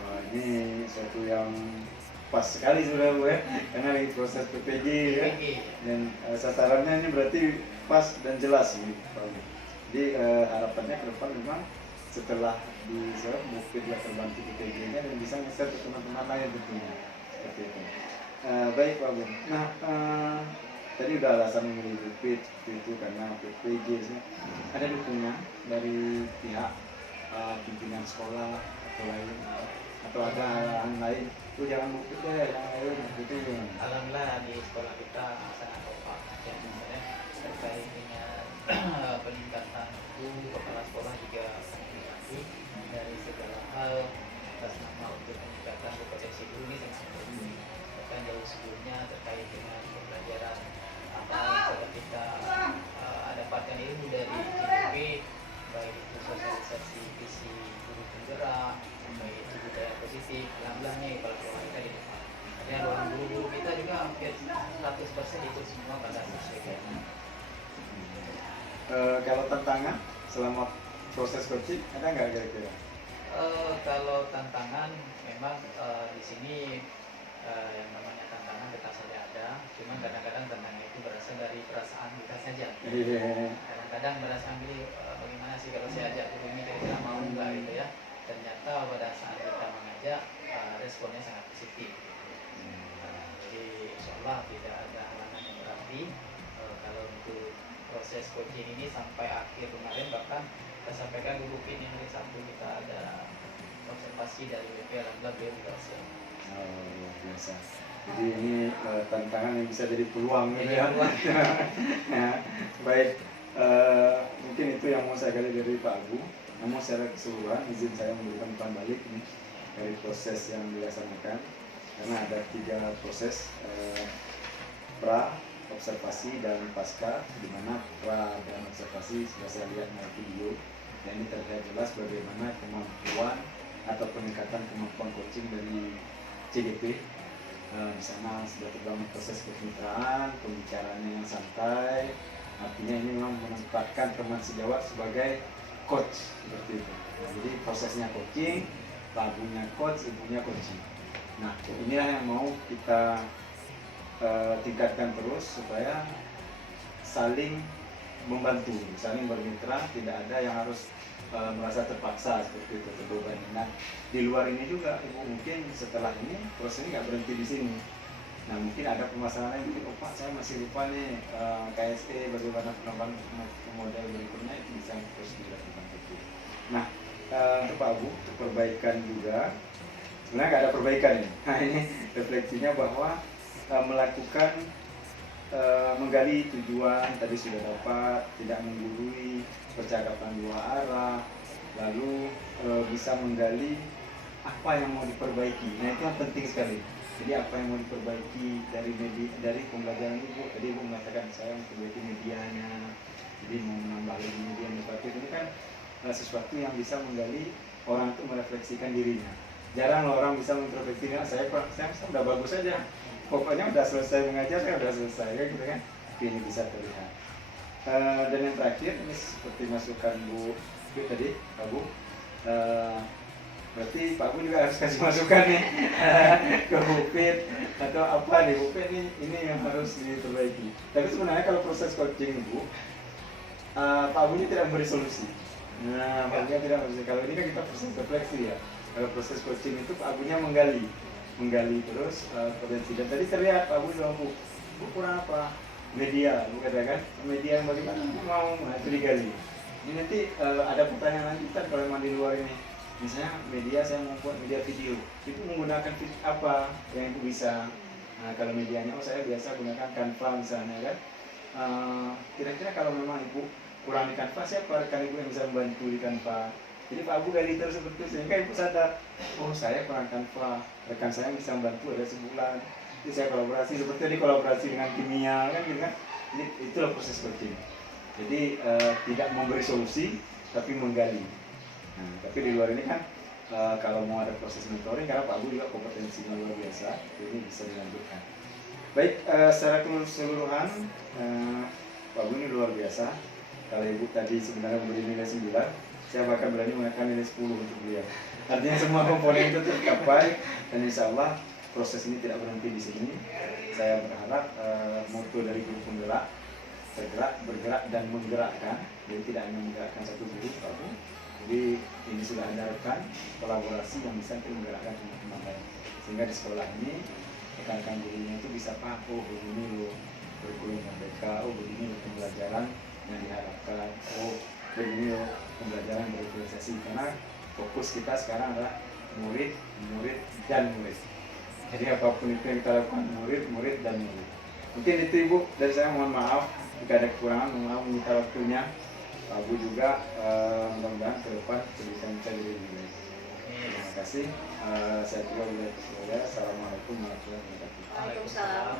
Wah, ini suatu yang pas sekali sudah Bu ya, karena lagi proses PPG ya. Dan sasarannya ini berarti pas dan jelas ini Pak Bu. Jadi harapannya ke depan memang setelah di Mufid lah terbantu PPG-nya dan bisa nge-share ke teman-teman lain tentunya seperti itu. Baik Pak Bu. Nah, tadi udah alasan memilih Mufid itu karena PPG sih. Ada dukungan dari pihak pimpinan sekolah atau lain, atau ada hal lain? Tuh jangan Mufid deh, yang lain itu. Alhamdulillah di sekolah kita sangat kompak ya, misalnya terkait dengan peningkatan guru, kepala sekolah juga membantu dari segala hal atas nama untuk meningkatkan kompetensi guru ini sangat penting. Bahkan jauh sebelumnya terkait dengan pembelajaran apa yang sudah kita dapatkan ilmu dari JPP, baik itu sosialisasi visi guru penggerak, baik itu budaya positif, alhamdulillah nih kalau kita di depan. Dan ruang guru-guru kita juga hampir 100% ikut semua pada sesuai. Kalau tantangan selama proses coaching ada nggak kira-kira? Kalau tantangan memang di sini yang namanya tantangan tetap saja ada, cuma kadang-kadang tantangan itu berasal dari perasaan kita saja. Kadang-kadang berasal bagaimana sih kalau saya ajak guru ini kira-kira mau nggak gitu ya. Ternyata pada saat kita mengajak responnya sangat positif. Jadi insya Allah tidak ada halangan yang berarti kalau untuk proses coaching ini sampai akhir kemarin, bahkan kita sampaikan dulu ini hari Sabtu kita ada observasi dari WP, alhamdulillah beliau juga siap. Oh, luar biasa. Jadi ini tantangan yang bisa jadi peluang gitu ya. Baik, mungkin itu yang mau saya gali dari Pak Abu. Namun secara keseluruhan izin saya memberikan umpan balik ini dari proses yang dilaksanakan, karena ada 3 proses, pra, observasi dan pasca, di mana pra dan observasi sudah saya lihat melalui video dan ini terlihat jelas bagaimana kemampuan atau peningkatan kemampuan coaching dari CGP. Di sana sudah terbangun proses kemitraan, pembicaraannya yang santai, artinya ini memang menempatkan teman sejawat sebagai coach seperti itu. Jadi prosesnya coaching, lagunya coach, ibunya coaching. Nah, inilah yang mau kita tingkatkan terus supaya saling membantu, saling bermitra, tidak ada yang harus merasa terpaksa seperti itu, terbebani. Nah, di luar ini juga Ibu mungkin setelah ini proses ini nggak berhenti di sini. Nah, mungkin ada permasalahan yang mungkin, oh Pak, saya masih lupa nih KSE bagaimana pengembangan model berikutnya, itu bisa terus dilakukan itu. Nah, untuk Pak Abu, untuk perbaikan juga, sebenarnya nggak ada perbaikan ini. Nah, ini refleksinya bahwa melakukan menggali tujuan tadi sudah dapat, tidak menggurui, percakapan 2 arah, lalu bisa menggali apa yang mau diperbaiki. Nah, itu yang penting sekali. Jadi apa yang mau diperbaiki dari pembelajaran Ibu. Tadi Ibu mengatakan saya memperbaiki medianya, jadi mau menambah lagi media yang seperti ini kan sesuatu yang bisa menggali orang itu merefleksikan dirinya. Jarang orang bisa mengintrospeksi, saya sudah bagus saja. Pokoknya udah selesai mengajar, saya udah selesai kan gitu kan. Ini bisa terlihat. Dan yang terakhir ini seperti masukan Bu tadi, Pak Bu. Berarti Pak Bu juga harus kasih masukan nih ke Mufid atau apa nih Mufid ini yang harus diperbaiki. Tapi sebenarnya kalau proses coaching Bu, Pak Bu ini tidak memberi solusi. Nah, Pak Bu tidak memberi. Kalau ini kan kita proses refleksi ya. Kalau proses coaching itu Pak Bu-nya menggali terus potensi. Dan tadi terlihat Pak Bu bilang, Bu kurang apa? Media, Bu katakan media yang bagaimana mau itu digali. Ini nanti ada pertanyaan lanjutan kalau memang di luar ini. Misalnya media, saya mau buat media video, itu menggunakan video apa yang Ibu bisa. Nah, kalau medianya, saya biasa gunakan Canva misalnya kan. Kira-kira kalau memang Ibu kurang di Canva, siapa rekan Ibu yang bisa membantu di Canva? Jadi Pak Abu gali terus seperti itu, sehingga Ibu sadar, oh saya kurang Canva, rekan saya bisa membantu ada sebulan. Jadi saya kolaborasi, seperti tadi kolaborasi dengan kimia kan gitu kan. Jadi itulah proses coaching. Jadi tidak memberi solusi, tapi menggali. Nah, tapi di luar ini kan kalau mau ada proses mentoring, karena Pak Bu juga kompetensinya luar biasa, ini bisa dilanjutkan. Baik, secara keseluruhan Pak Bu ini luar biasa. Kalau Ibu tadi sebenarnya memberi nilai 9, saya bahkan berani mengatakan nilai 10 untuk beliau. Artinya semua komponen itu tercapai, dan insya Allah proses ini tidak berhenti di sini. Saya berharap moto dari guru penggerak, bergerak, bergerak, dan menggerakkan. Jadi tidak hanya menggerakkan satu guru, Pak Bu. Jadi ini sudah ada rekan kolaborasi yang bisa menggerakkan teman-teman lain. Sehingga di sekolah ini rekan-rekan gurunya itu bisa paham, oh begini loh kurikulum mereka, oh begini loh pembelajaran yang diharapkan, oh begini loh pembelajaran berorganisasi. Karena fokus kita sekarang adalah murid, murid, dan murid. Jadi apapun itu yang kita lakukan, murid, murid, dan murid. Mungkin itu Ibu, dari saya mohon maaf jika ada kekurangan, mohon maaf meminta waktunya. Pak Bu juga mudah-mudahan ke depan bisa menjadi lebih baik. Terima kasih. Saya juga boleh. Assalamualaikum warahmatullahi wabarakatuh. Waalaikumsalam.